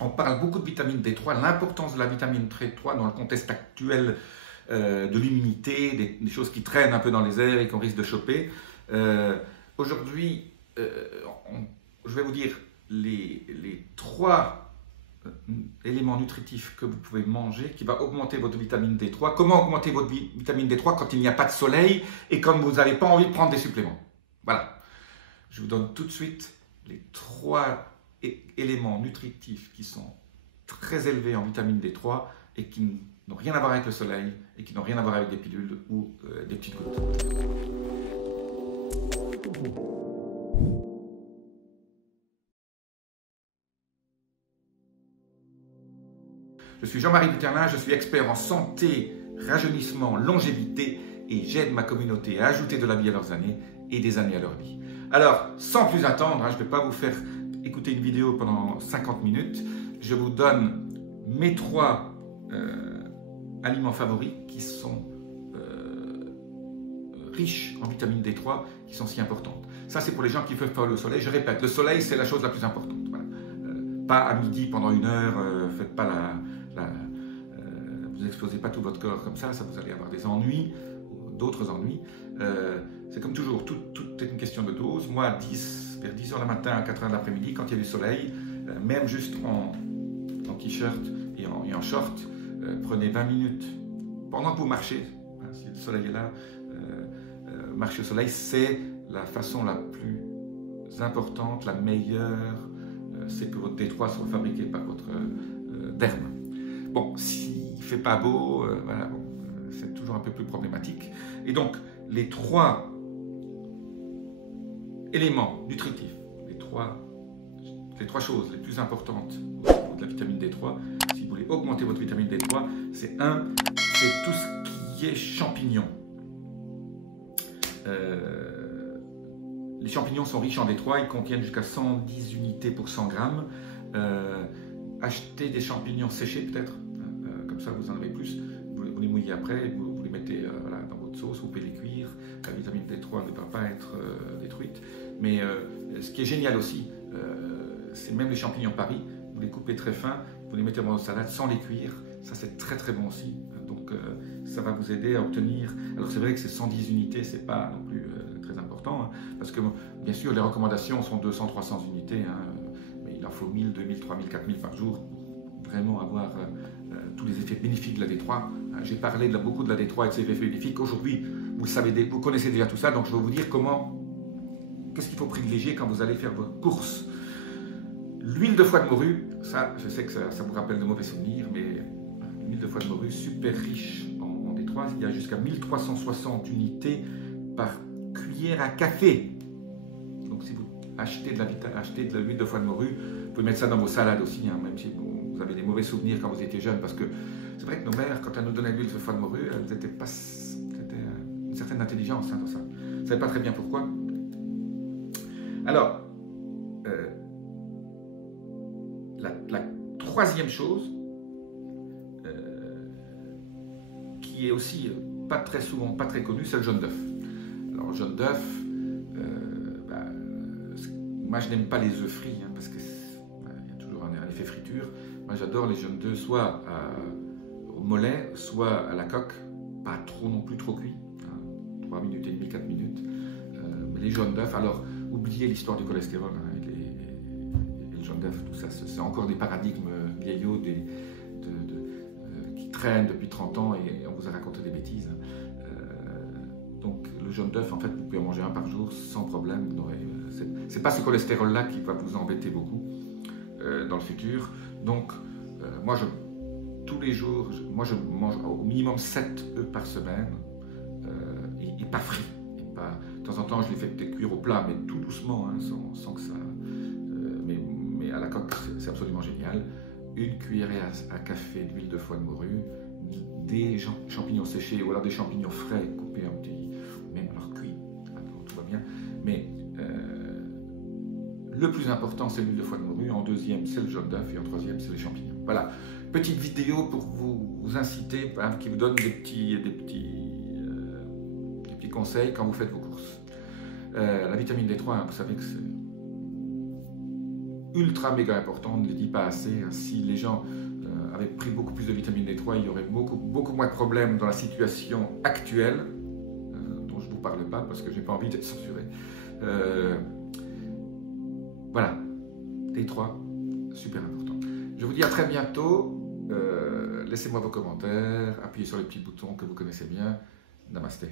On parle beaucoup de vitamine D3, l'importance de la vitamine D3 dans le contexte actuel de l'humidité, des choses qui traînent un peu dans les airs et qu'on risque de choper. Aujourd'hui, je vais vous dire les 3 éléments nutritifs que vous pouvez manger qui va augmenter votre vitamine D3. Comment augmenter votre vitamine D3 quand il n'y a pas de soleil et quand vous n'avez pas envie de prendre des suppléments. Voilà. Je vous donne tout de suite les 3 éléments nutritifs qui sont très élevés en vitamine D3 et qui n'ont rien à voir avec le soleil et qui n'ont rien à voir avec des pilules ou des petites gouttes. Je suis Jean-Marie Buterlin, je suis expert en santé, rajeunissement, longévité et j'aide ma communauté à ajouter de la vie à leurs années et des années à leur vie. Alors, sans plus attendre, je ne vais pas vous faire écouter une vidéo pendant 50 minutes, je vous donne mes 3 aliments favoris qui sont riches en vitamine D3, qui sont si importantes. Ça, c'est pour les gens qui peuvent pas le soleil. Je répète, le soleil, c'est la chose la plus importante. Voilà. Pas à midi pendant 1 heure, faites pas vous exposez pas tout votre corps comme ça vous allez avoir des ennuis, d'autres ennuis. C'est comme toujours, tout est une question de dose. Moi, vers 10 h le matin, à 4 h de l'après-midi, quand il y a du soleil, même juste en t-shirt et en short, prenez 20 minutes pendant que vous marchez. Si le soleil est là, marcher au soleil, c'est la façon la plus importante, la meilleure, c'est que votre D3 soit fabriqué par votre derme. Bon, s'il ne fait pas beau, voilà, bon, c'est toujours un peu plus problématique. Et donc, les 3 éléments nutritifs, les trois choses les plus importantes de la vitamine D3, si vous voulez augmenter votre vitamine D3, c'est tout ce qui est champignons. Les champignons sont riches en D3, ils contiennent jusqu'à 110 unités pour 100 grammes. Achetez des champignons séchés peut-être, comme ça vous en avez plus. Vous les mouillez après, vous les mettez voilà, dans votre sauce, vous pouvez les cuire. La vitamine D3 ne va pas être détruite. Mais ce qui est génial aussi, c'est même les champignons Paris, vous les coupez très fins, vous les mettez dans votre salade sans les cuire. Ça c'est très très bon aussi. Donc ça va vous aider à obtenir. Alors c'est vrai que c'est 110 unités, c'est pas non plus très important, hein, parce que bien sûr les recommandations sont 200-300 unités, hein, mais il en faut 1000, 2000, 3000, 4000 par jour pour vraiment avoir tous les effets bénéfiques de la D3. J'ai parlé beaucoup de la D3 et de ses effets bénéfiques. Aujourd'hui, vous savez, vous connaissez déjà tout ça, donc je vais vous dire qu'est-ce qu'il faut privilégier quand vous allez faire vos courses. L'huile de foie de morue, ça, je sais que ça vous rappelle de mauvais souvenirs, mais l'huile de foie de morue, super riche en D3, il y a jusqu'à 1360 unités par cuillère à café. Donc si vous achetez de l'huile de foie de morue, vous pouvez mettre ça dans vos salades aussi, hein, même si vous avez des mauvais souvenirs quand vous étiez jeune, parce que c'est vrai que nos mères, quand elles nous donnaient de l'huile de foie de morue, c'était une certaine intelligence hein, dans ça. Vous ne savez pas très bien pourquoi. Alors, la 3e chose, qui est aussi pas très souvent, pas très connue, c'est le jaune d'œuf. Alors, le jaune d'œuf, moi je n'aime pas les œufs frits, hein, parce qu'il y a toujours un effet friture. Moi j'adore les jaunes d'œufs soit au mollet, soit à la coque, pas trop non plus trop cuit, hein, 3 minutes et demie, 4 minutes. Mais les jaunes d'œufs, alors oubliez l'histoire du cholestérol, hein, et le jaune d'œuf, tout ça, c'est encore des paradigmes vieillots qui traînent depuis 30 ans et on vous a raconté des bêtises. Donc le jaune d'œuf, en fait, vous pouvez en manger un par jour sans problème. C'est pas ce cholestérol-là qui va vous embêter beaucoup dans le futur. Donc, tous les jours, moi je mange au minimum 7 œufs par semaine et pas frits. De temps en temps, je les fais peut-être cuire au plat, mais tout doucement, hein, sans que ça. Mais à la coque, c'est absolument génial. Une cuillerée à café d'huile de foie de morue, des champignons séchés ou alors des champignons frais coupés en petits, même alors cuits, tout va bien. Mais le plus important, c'est l'huile de foie de morue. En 2e, c'est le jaune d'œuf et en 3e, c'est les champignons. Voilà, petite vidéo pour vous inciter, hein, qui vous donne des petits conseils quand vous faites vos courses. La vitamine D3, hein, vous savez que ultra méga important, on ne le dit pas assez. Si les gens avaient pris beaucoup plus de vitamine D3, il y aurait beaucoup moins de problèmes dans la situation actuelle, dont je ne vous parle pas parce que je n'ai pas envie d'être censuré. Voilà, D3, super important. Je vous dis à très bientôt. Laissez-moi vos commentaires, appuyez sur les petits boutons que vous connaissez bien. Namasté.